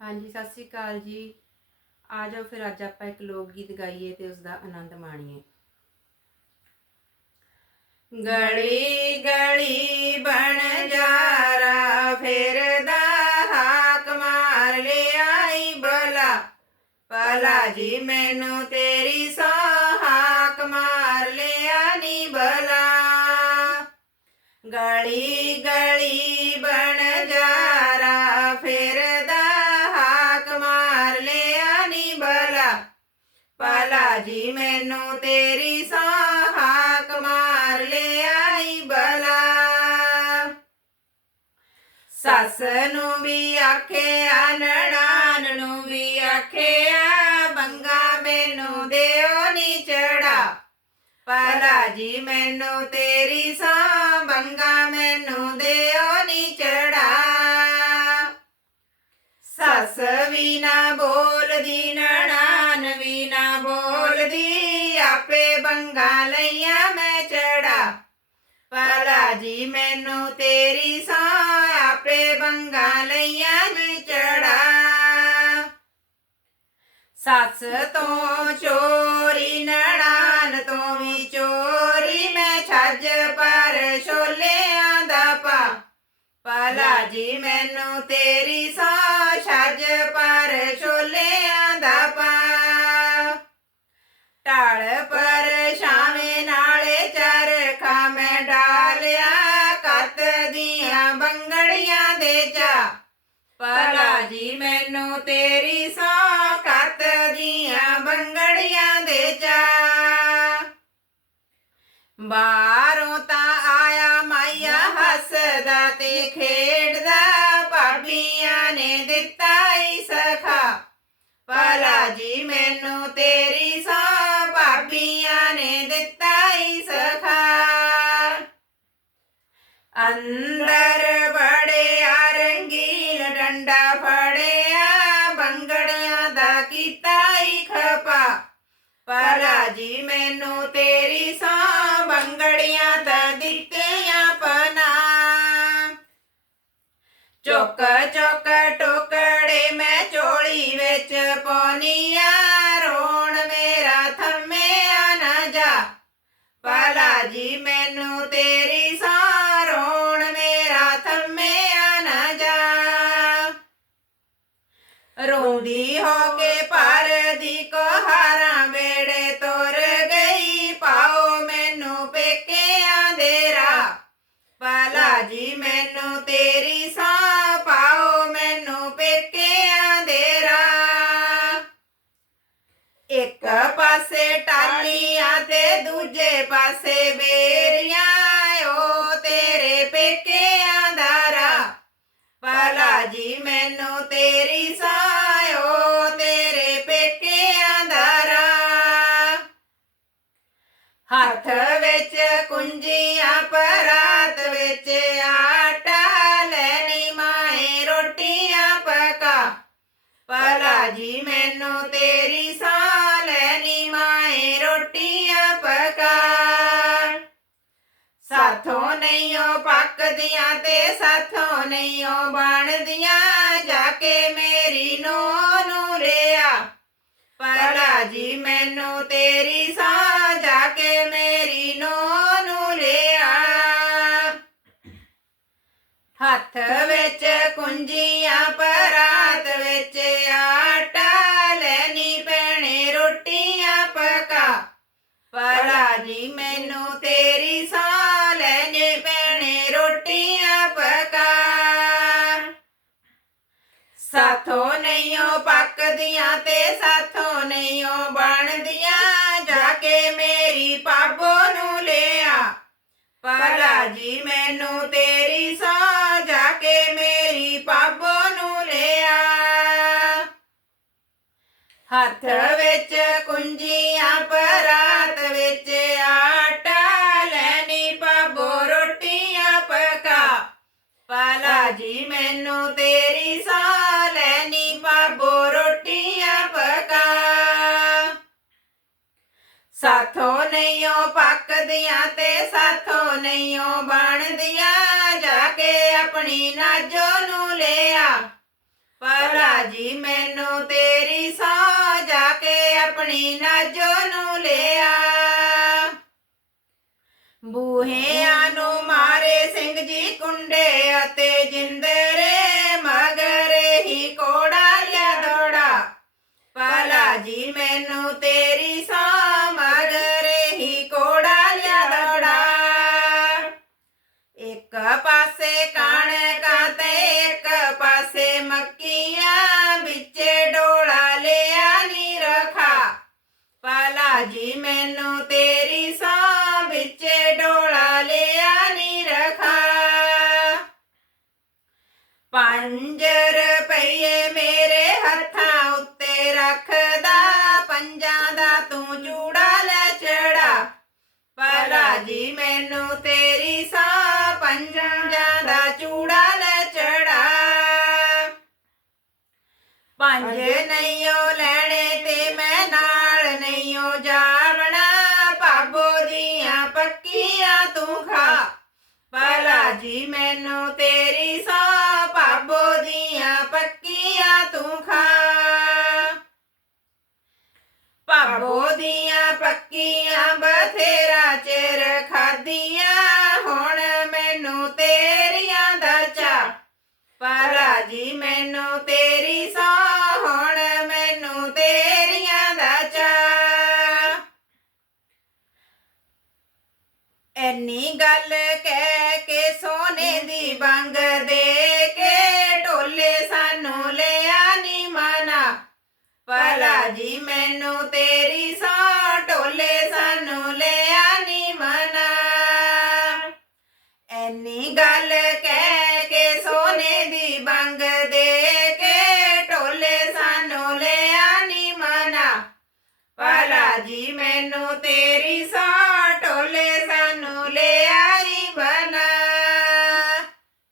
ਹਾਂਜੀ, ਸਤਿ ਸ੍ਰੀ ਅਕਾਲ ਜੀ। ਆ ਜਾਓ ਫਿਰ ਅੱਜ ਆਪਾਂ ਇੱਕ ਲੋਕ ਗੀਤ ਗਾਈਏ ਤੇ ਉਸ ਦਾ ਆਨੰਦ ਮਾਣੀਏ। ਗਲੀ ਗਲੀ ਬਣ ਜਾਰਾ ਫਿਰਦਾ ਹਾਕ ਮਾਰ ਲਿਆਈ ਬਲਾ ਭਲਾ ਜੀ, ਮੈਨੂੰ ਤੇਰੀ ਸੋ ਹਾਕ ਮਾਰ ਜੀ ਮੈਨੂੰ ਤੇਰੀ ਸੋ ਹਾਕ ਮਾਰ ਲਿਆ ਬਲਾ। ਸੱਸ ਨੂੰ ਵੀ ਆਖਿਆ ਨਣਾਨ ਨੂੰ ਵੀ ਆਖਿਆ ਬੰਗਾ ਮੈਨੂੰ ਦਿਓ ਨੀ ਚੜਾ। ਭਲਾ ਜੀ, ਮੈਨੂੰ ਤੇਰੀ ਸਾਂ ਬੰਗਾ ਮੈਨੂੰ ਦਿਓ ਨੀ ਚੜਾ। ਸੱਸ ਵੀ ਨਾ ਬੋਲਦੀ ਨਣਾਨ ਬੋਲਦੀ ਆਪੇ ਬੰਗਾ ਲਈਆਂ ਮੈਂ ਚੜਾ। ਭਲਾ ਜੀ ਮੈਨੂੰ ਤੇਰੀ ਸਾਂ ਆਪੇ ਬੰਗਾ ਮੈਂ ਚੜਾ। ਸੱਸ ਤੋਂ ਚੋਰੀ, ਨਣਾਨ ਤੋਂ ਵੀ ਚੋਰੀ, ਮੈਂ ਛੱਜ ਪਰ ਛੋਲਿਆਂ ਦਾ ਪਾ। ਭਲਾ ਜੀ ਮੈਨੂੰ ਤੇਰੀ ਸੋ ਛੱਜ ਪਰ ਛੋਲਿਆਂ ਦਾ ਪਾ। ਢਾਲ ਪਰ ਜੀ ਮੈਨੂੰ ਤੇਰੀ ਸੌ ਕੱਤ ਦੀਆਂ ਬੰਗੜੀਆਂ ਦੇ ਚਾ। ਬਾਹਰੋਂ ਤਾਂ ਆਇਆ ਮਾਇਆ ਹੱਸਦਾ ਤੇ ਖੇਡਦਾ, ਭਾਬੀਆਂ ਨੇ ਦਿੱਤਾ ਈ ਸਖਾ। ਭਲਾ ਜੀ, ਮੈਨੂੰ ਤੇਰੀ ਸੋ ਭਾਬੀਆਂ ਨੇ ਦਿੱਤਾ ਈ ਸਖਾ। ਅੰਦਰ ਫੜਿਆ ਬੰਗੜਿਆਂ ਦਾ ਕੀਤਾ ਈ ਖਪਾ ਭਲਾ ਜੀ, ਮੈਨੂੰ ਤੇਰੀ ਸੋ ਬੰਗੜੀਆਂ ਦਾ ਦਿੱਤੀਆਂ ਪਨਾ ਚੁੱਕ ਚੁੱਕ ਭਲਾ ਜੀ ਮੈਨੂੰ ਤੇਰੀ ਸਾਂ ਪਾਓ, ਮੈਨੂੰ ਪੇਕਿਆਂ ਦੇ ਰਾਹ। ਇੱਕ ਪਾਸੇ ਟਾਲੀਆਂ ਤੇ ਦੂਜੇ ਪਾਸੇ ਬੇਰੀਆਂ ਓ ਤੇਰੇ ਪੇਕਿਆਂ ਦਾ ਰਾਹ। ਭਲਾ ਜੀ, ਮੈਨੂੰ ਤੇਰੀ ਸਾਇਓ ਤੇਰੇ ਪੇਕਿਆਂ ਦਾ ਰਾਹ। ਹੱਥ ਵਿੱਚ ਕੁੰਜੀਆਂ ਪਰਾਤ ਸਾਥੋਂ ਨਹੀਂਓ ਪੱਕਦੀਆਂ ਤੇ ਸਾਥੋਂ ਨਹੀਂਓ ਬਣਦੀਆਂ, ਜਾ ਕੇ ਮੇਰੀ ਨੂੰਹ ਨੂੰ ਰਿਆ। ਭਲਾ ਜੀ, ਮੈਨੂੰ ਤੇਰੀ ਸਾਂ ਜਾ ਕੇ ਮੇਰੀ ਨੂੰਹ ਨੂੰ ਲਿਆ ਹੱਥ ਵਿੱਚ ਕੁੰਜੀਆਂ, ਪਰਾਤ ਵਿੱਚ ਆਟਾ, ਲੈਣੀ ਪੈਣੇ ਰੋਟੀਆਂ, ਪਕਾ। ਭਲਾ ਜੀ, ਮੈਨੂੰ ਭਲਾ ਜੀ ਮੈਨੂੰ ਤੇਰੀ ਸਾਂ ਜਾ ਕੇ ਮੇਰੀ ਪਾਬੋ ਨੂੰ ਲਿਆ। ਹੱਥ ਵਿੱਚ ਕੁੰਜੀਆਂ, ਪਰਾਤ ਵਿੱਚ ਆਟਾ, ਲੈਣੀ ਪਾਬੋ ਰੋਟੀਆਂ, ਪਕਾ। ਭਲਾ ਜੀ ਮੈਨੂੰ ਤੇਰੀ ਸਾਹ ਸਾਥੋਂ ਨਹੀਂਓ ਪੱਕਦੀਆਂ ਤੇ ਸਾਥੋਂ ਨਹੀਂਓ ਬਣਦੀਆਂ, ਜਾ ਕੇ ਆਪਣੀ ਨਾਜੋ ਨੂੰ ਲਿਆ। ਭਲਾ ਜੀ, ਮੈਨੂੰ ਤੇਰੀ ਸੌ ਜਾ ਕੇ ਆਪਣੀ ਨਾਜੋ ਨੂੰ ਲਿਆ। ਬੂਹਿਆਂ ਨੂੰ ਵਿੱਚ ਡੋਲਾ ਲਿਆ ਨੀ ਰਖਾ। ਪੰਜ ਰੁਪਏ ਮੇਰੇ ਹੱਥਾਂ ਉੱਤੇ ਰੱਖਦਾ, ਪੰਜਾਂ ਦਾ ਤੂੰ ਚੂੜਾ ਲੈ ਚੜਾ। ਭਲਾ ਜੀ ਮੈਨੂੰ ਤੇਰੀ ਸਾਂ ਪੰਜਾਂ ਭਲਾ ਮੈਨੂੰ ਤੇਰੀ ਸੌ ਭਾਬੋ ਦੀਆਂ ਪੱਕੀਆਂ ਤੂੰ ਖਾ। ਭਾਬੋ ਦੀਆਂ ਪੱਕੀਆਂ ਬਥੇਰਾ ਚਿਰ ਖਾਦੀਆਂ ਹੁਣ ਮੈਨੂੰ ਤੇਰੀਆਂ ਦਾ ਚਾ। ਭਲਾ ਮੈਨੂੰ ਤੇਰੀ ਸੌ ਹੁਣ ਮੈਨੂੰ ਤੇਰੀਆਂ ਦਾ ਚਾ। ਐਨੀ ਗੱਲ ਬੰਗ ਦੇ ਕੇ ਢੋਲੇ ਸਾਨੂੰ ਲਿਆ ਨੀ ਮਨਾ। ਭਲਾ ਜੀ, ਮੈਨੂੰ ਤੇਰੀ ਸੌ ਢੋਲੇ ਸਾਨੂੰ ਲਿਆ ਨੀ ਮਨਾ। ਐਨੀ ਗੱਲ